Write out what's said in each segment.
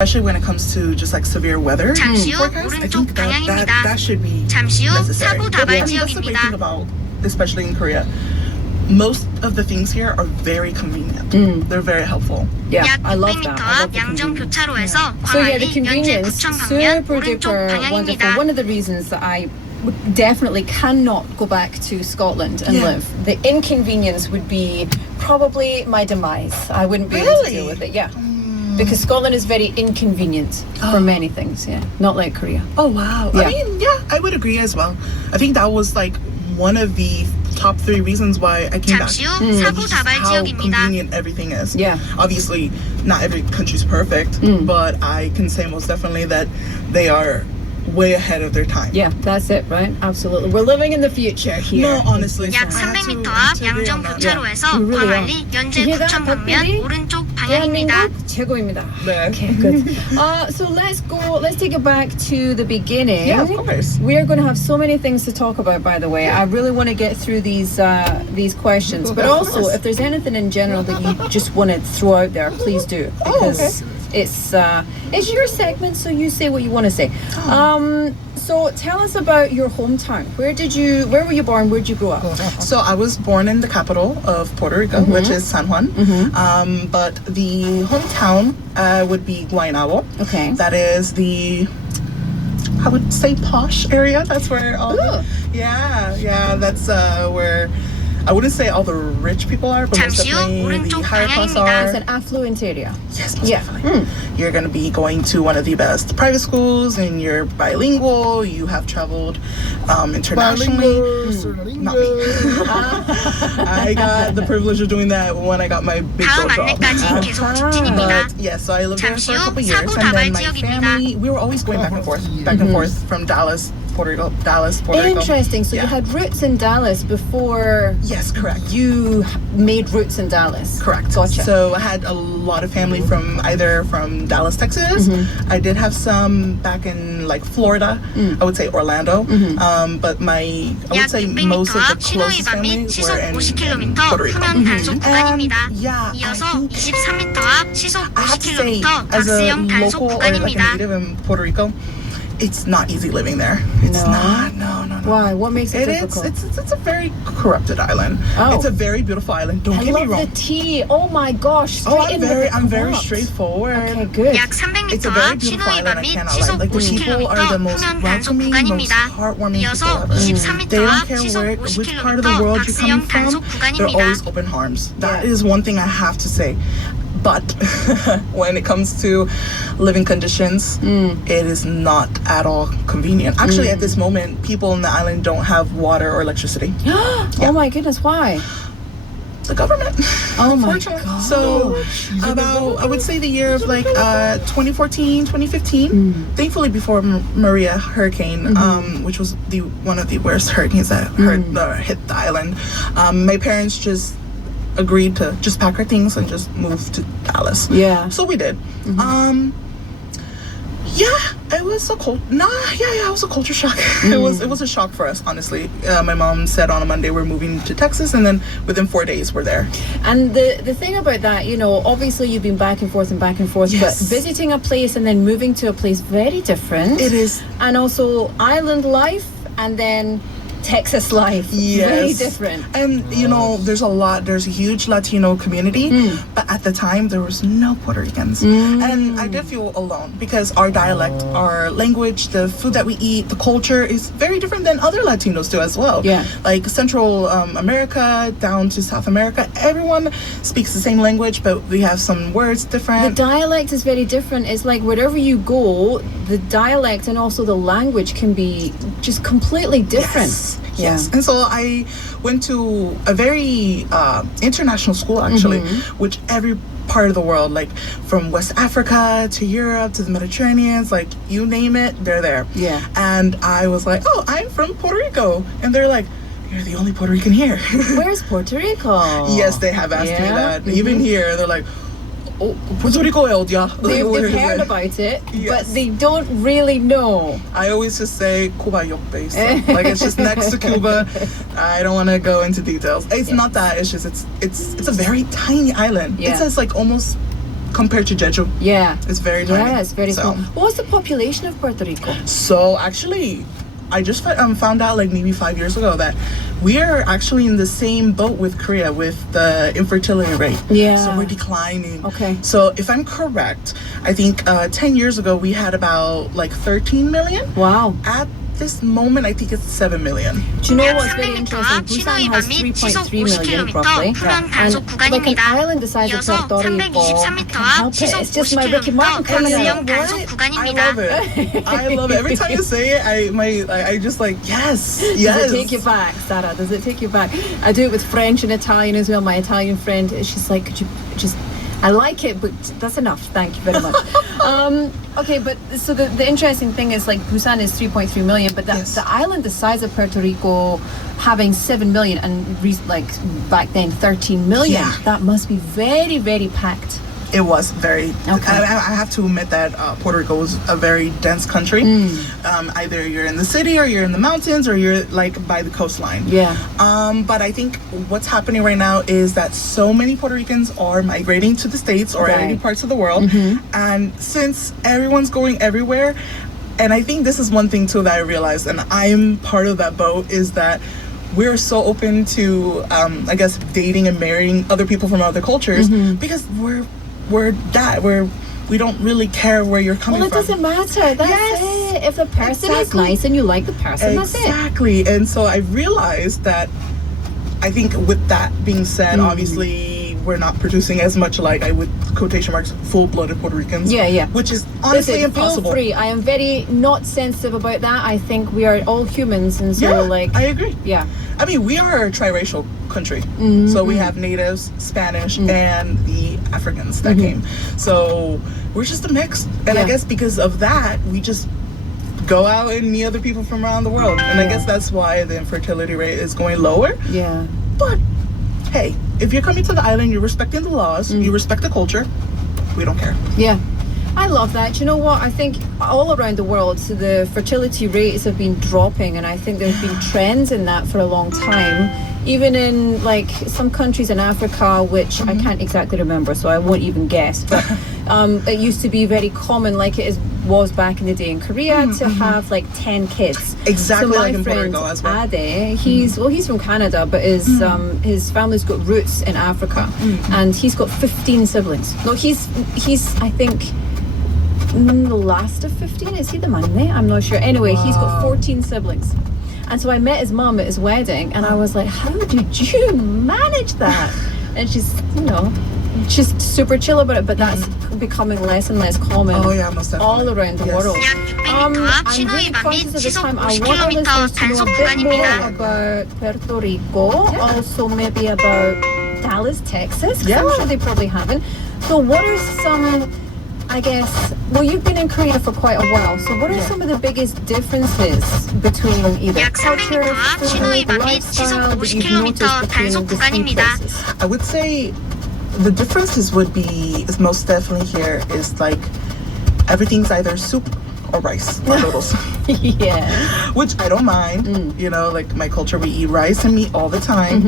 especially when it comes to just like severe weather 잠시 후 forecast. I 오른쪽 think that 방향입니다. should be 잠시 후 necessary. 사고 But 다발 I mean, that's the great 지역입니다. thing about, especially in Korea. Most of the things here are very convenient. They're very helpful. Yeah, 약 I love 600m that. I 앞 love the 양정 convenience. 교차로에서 So yeah, the 광안리 convenience, 연제구청 방면 super 오른쪽 duper wonderful. 방향입니다. One of the reasons that I definitely cannot go back to Scotland and Yeah. live. The inconvenience would be probably my demise. I wouldn't be able to deal Really? with it. Yeah. Because Scotland is very inconvenient for many things, yeah. Not like Korea. Oh wow. Yeah. I mean, yeah, I would agree as well. I think that was like one of the top 3 reasons why I came back. 잠시 후 사고 Just 다발 how 지역입니다. convenient everything is. Yeah. Obviously, not every country's perfect, but I can say most definitely that they are way ahead of their time. Yeah, that's it, right? Absolutely. We're living in the future here. No, honestly. 약 I had 300m to 앞 agree 양정 on that. 교차로에서 You really 광안리 are. You hear that, 연제구청 방면 박대리? 오른쪽 방향입니다. 대한민국 최고입니다. 네. Okay, good. So let's take it back to the beginning. Yeah, of course. We are going to have so many things to talk about, by the way. I really want to get through these questions. But Of also, course. if there's anything in general that you just want to throw out there, please do. Because it's your segment, so you say what you want to say. So tell us about your hometown. Where were you born? Where did you grow up? So I was born in the capital of Puerto Rico, which is San Juan. But the hometown would be Guaynabo. Okay. That is I would say posh area. That's where all Ooh. that's where I wouldn't say all the rich people are, but most 잠시 후 definitely the 오른쪽 higher class 방향입니다. It's are. an affluent area. Yes, most Yeah. definitely. You're going to be going to one of the best private schools, and you're bilingual. You have traveled internationally. Not me. I got the privilege of doing that when I got my big 다음 girl job. 안내까지 계속 직진입니다. But yeah, so I lived there 잠시 for a 후 couple years, 사고 and then 다발 my 지역입니다. family, we were always going back and forth from Dallas, Puerto Rico, Puerto Rico. Interesting. So Yeah. you had roots in Dallas before Yes, correct. you made roots in Dallas. Correct. Gotcha. So I had a lot of family from Dallas, Texas. I did have some back in like Florida. I would say Orlando. But I would 약 say 600m most of the 앞 신호 closest 위반 및 families 시속 were in 50km Puerto Rico. 후면 단속 구간입니다. yeah, 이어서 I think 23m 앞 시속 I have to say, 50km as a 박스형 단속 local or like a 구간입니다. native in Puerto Rico, it's not easy living there. It's No? not. No. Why? What makes it It is. difficult? It's a very corrupted island. Oh. It's a very beautiful island. Don't I get me love wrong. the tea. Oh my gosh. Oh, Straight in with the I'm very corrupt. straightforward. Okay, good. 약 300m It's a very 앞 beautiful 신호 island. 위반 I 및 cannot 시속 lie. Like the people 50km are the most 후면 단속 welcoming, most 구간입니다. heartwarming 이어서 people ever. 23m They don't 앞 care 시속 which part of the 50km world you're coming 박스형 단속 from. They're 구간입니다. always open arms. That Yeah. is one thing I have to say. But when it comes to living conditions, it is not at all convenient. Actually, at this moment, people in the island don't have water or electricity. Oh my goodness. Why? The government. Oh my Unfortunately. gosh. So about, I would say the year of like 2014, 2015, thankfully before Maria hurricane, which was one of the worst hurricanes that hit the island, my parents just agreed to just pack our things and just move to Dallas. Yeah. So we did. It was it was a culture shock. It was a shock for us, honestly. My mom said on a Monday we're moving to Texas, and then within 4 days we're there. And the thing about that, obviously you've been back and forth, but Yes. visiting a place and then moving to a place very different. It is. And also island life and then Texas life. Very Yes. different. And there's a huge Latino community, but at the time there was no Puerto Ricans. And I did feel alone because our dialect, our language, the food that we eat, the culture is very different than other Latinos do as well. Yeah. Like Central America down to South America, everyone speaks the same language, but we have some words The different. dialect is very different. It's like wherever you go, the dialect and also the language can be just completely different. Yes. And so I went to a very international school, actually, which every part of the world, like from West Africa to Europe to the Mediterranean, like you name it, they're there. Yeah. And I was like, oh, I'm from Puerto Rico. And they're like, you're the only Puerto Rican here. Where's Puerto Rico? Yes, they have asked me Yeah? that. Even here, they're like, oh, Puerto Rico 어디야? They've Where is heard it? about it, but Yes. they don't really know. I always just say Cuba Yope. So, like it's just next to Cuba. I don't want to go into details. It's not that. It's just it's a very tiny island. Yeah. It says like almost compared to Jeju. Yeah. It's very tiny. Yeah, it's very So- small. What's the population of Puerto Rico? So actually, I just found out like maybe 5 years ago that we are actually in the same boat with Korea with the infertility rate. Yeah. So we're declining. Okay. So if I'm correct, I think 10 years ago we had about like 13 million. Wow. At this moment, I think it's 7 million. Do you know 약 what's very 300m interesting? 앞 신호 Busan has 위반 및 시속 3.3 million 50km roughly. 푸른 And 단속 like an 구간입니다. island the size of 이어서 Puerto Rico, 323m can't 앞 help it. 시속 It's just my Ricky Martin 50km coming 강수영 out. 단속 I 구간입니다. love it. I love it. Every time you say it, I just like, yes, Does yes. it take you back, Sarah? Does it take you back? I do it with French and Italian as well. My Italian friend, she's like, could you just... I like it, but that's enough. Thank you very much. Okay, but so the interesting thing is like Busan is 3.3 million, but Yes. the island the size of Puerto Rico having 7 million and like back then 13 million, Yeah. that must be very, very packed. It was very. Okay. I have to admit that Puerto Rico was a very dense country. Either you're in the city or you're in the mountains or you're like by the coastline. Yeah. But I think what's happening right now is that so many Puerto Ricans are migrating to the States or Right. any parts of the world, and since everyone's going everywhere, and I think this is one thing too that I realized, and I'm part of that boat, is that we're so open to, I guess, dating and marrying other people from other cultures because we don't really care where you're coming Well, it from. doesn't matter. That's Yes. it. If the person is Exactly. nice and you like the person, that's it. Exactly. And so I realized that I think with that being said, obviously we're not producing as much like I would quotation marks full-blooded Puerto Ricans. Yeah, yeah. Which is honestly Listen, impossible. feel free. I am very not sensitive about that. I think we are all humans, and so Yeah, like, I agree. yeah. I mean, we are a triracial country. So we have natives, Spanish, and the Africans that came. So we're just a mix. And I Yeah. guess because of that, we just go out and meet other people from around the world. And I Yeah. guess that's why the infertility rate is going lower. Yeah. But hey, if you're coming to the island, you're respecting the laws, you respect the culture, we don't care. Yeah. I love that. Do you know what? I think all around the world, so the fertility rates have been dropping, and I think there's been trends in that for a long time. Even in like some countries in Africa, which I can't exactly remember, so I won't even guess. But it used to be very common, like was back in the day in Korea, to have like 10 kids. Exactly so my like in Puerto friend Rico as well. Ade, he's from Canada, but his family's got roots in Africa, and he's got 15 siblings. No, he's I think. The last of 15, is he the manne? I'm not sure. Anyway, he's got 14 siblings. And so I met his mum at his wedding, and I was like, how did you manage that? And she's, just super chill about it, but that's becoming less and less common Oh, yeah, most definitely. all around the Yes. world. 약 600m 앞 I'm 신호 really 위반 및 conscious of the 시속 time. I want our 50km listeners to know 단속 a bit more 구간입니다. about Puerto Rico, also maybe about Dallas, Texas, 'cause I'm Yeah. sure they probably haven't. So what are some, I guess, well, you've been in Korea for quite a while, so what are some of the biggest differences between either 약 culture, 300m 앞 신호 food, 위반 및 lifestyle 시속 that you've 50km noticed between 단속 the three 구간입니다. places? I would say the differences would be, is most definitely here, is like everything's either soup or rice or noodles. Yeah. Which I don't mind. Like my culture, we eat rice and meat all the time.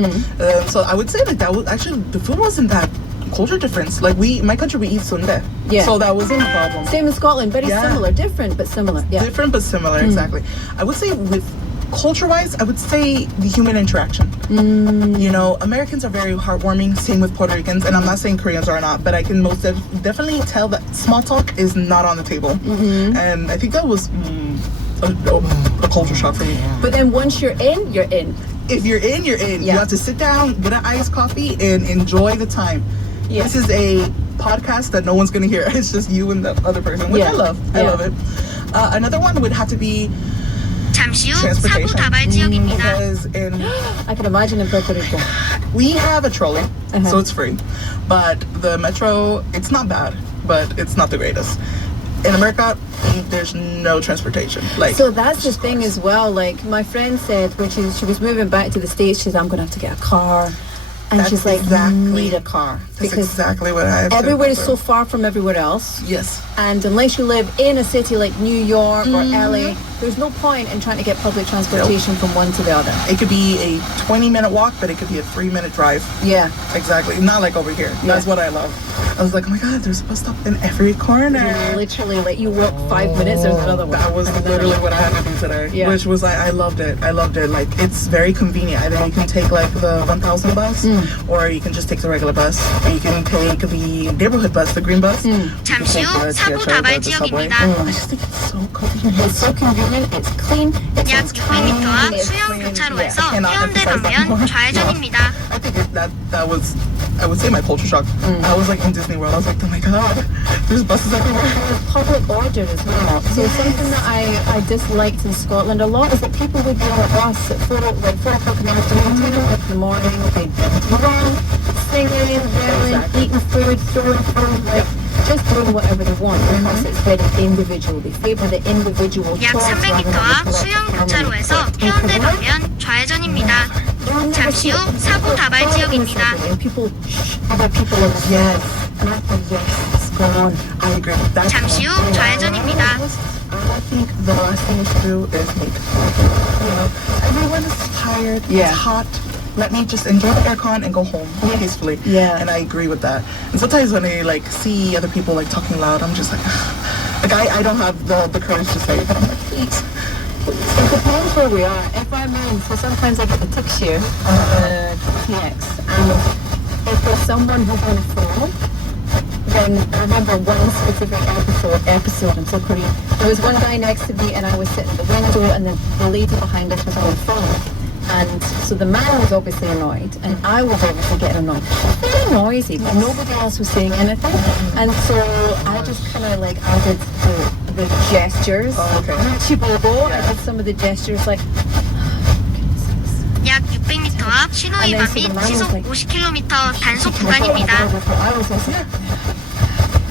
So I would say like that was actually, the food wasn't that culture difference. Like my country, we eat sundae. Yeah. So that wasn't a problem. Same in Scotland, very Yeah. similar, different but similar. Yeah. Different but similar, exactly. I would say with culture-wise, I would say the human interaction. Americans are very heartwarming, same with Puerto Ricans, and I'm not saying Koreans are not, but I can most definitely tell that small talk is not on the table. And I think that was a culture shock for me. But then once you're in, you're in. If you're in, you're in. Yeah. You have to sit down, get an iced coffee, and enjoy the time. Yeah. This is a podcast that no one's gonna hear. It's just you and the other person, which Yeah. I love. I Yeah. love it. Another one would have to be 잠시 후 사고 transportation. 다발 지역입니다. Because I can imagine in Puerto Rico. we have a trolley, Uh-huh. so it's free. But the metro, it's not bad, but it's not the greatest. In America, there's no transportation. Like, So that's the thing as well. Like my friend said, when she was moving back to the States, she's I'm gonna have to get a car, and That's she's like, exactly- need a car that's because exactly what I have. everywhere is so far from everywhere else. Yes. And unless you live in a city like New York or LA, there's no point in trying to get public transportation from one to the other. It could be a 20-minute walk, but it could be a 3-minute drive. Yeah. Exactly. Not like over here. That's Yeah. what I love. I was like, oh my god, there's a bus stop in every corner. Literally, like you walk 5 minutes, there's another one. That was literally what I had to do today. Yeah. Which was like, I loved it. Like, it's very convenient. Either you can take like the 1000 bus, or you can just take the regular bus. You can take the neighborhood bus, the green bus. You can 잠시 take 후 the 사고 THR, 다발 the subway. 지역입니다. I just think it's so convenient. It's so convenient, it's clean, it's 약 on time, 600m 앞 it's 수영 clean. 교차로에서 cannot 해운대 emphasize that 방면 more. 좌회전입니다. I think that was, I would say, my culture shock. I was like in Disney World. I was like, oh my god, there's buses everywhere. Public order as well. So something that I disliked in Scotland a lot is that people would be on a bus at 4 o'clock in the afternoon, 10 o'clock in the morning, they'd run, singing, yelling, eating food, throwing food, like just doing whatever they want because it's very individual. They favour the individual 약 choice 300m rather 앞 than the 수영 collective 교차로에서 harmony. 해운대 방면 좌회전입니다. 잠시 후 사고 다발 지역입니다. And people, other people are like, yes, and I thought, yes, go on. I agree. That's 잠시 후 one thing. 좌회전입니다. I think the last thing we should do is make you know, everyone is tired, Yeah. it's hot. Let me just enjoy the aircon and go home peacefully. Yeah. And I agree with that. And sometimes when I like see other people like talking loud, I'm just like I don't have the courage to say it, but I'm like, please. It depends where we are. If I'm in, so sometimes I get the tick share on the TX, and if there's someone who's on a phone, then I remember one specific episode in South Korea. There was one guy next to me, and I was sitting at the window, and the lady behind us was on the phone. And so the man was obviously annoyed, and I was obviously getting annoyed. Very noisy, but nobody else was saying anything. And so I just kind of like added the gestures. Oh, okay. Chibobo. I did some of the gestures like. 약 600m 앞 신호 위반 및 시속 50km 단속 구간입니다. I was also,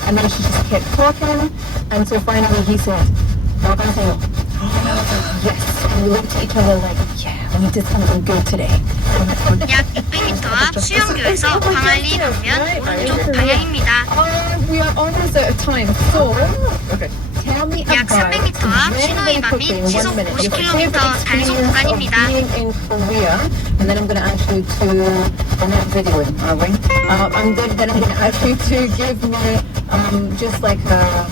and then she just kept talking, and so finally he said, "나가세요." Yes, and we looked at each other like, yeah, we did something good today. 약 600m 앞 수영교에서 광안리 방면 오른쪽 방향입니다. We are almost out of time, so Okay. tell me 약 about 300m 앞 신호 위반 및 your 시속 favorite 50km 단속 experience of 구간입니다. being in Korea, and then I'm going to ask you to, we're not videoing, are we? Then I'm going to ask you to give me just like a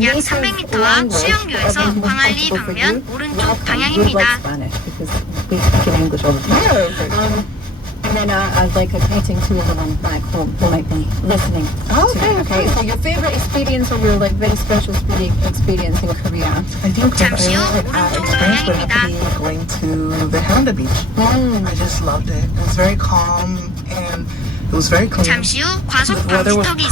약 native 300m 앞 language 수영교에서 that is most 광안리 comfortable for 방면 you. 오른쪽 Welcome. We 방향입니다. like Spanish because we speak in English all the time. Yeah, okay. And then I'd like a greeting to everyone back home who might be listening. Oh, to okay, me. okay. So your favorite experience or your like very special experience in Korea? I think 잠시 후 my 오른쪽 experience would have to 방향입니다. be going to the Haeundae Beach. I just loved it. It was very calm and it was very clean. 잠시 후 과속 The weather was 방지턱이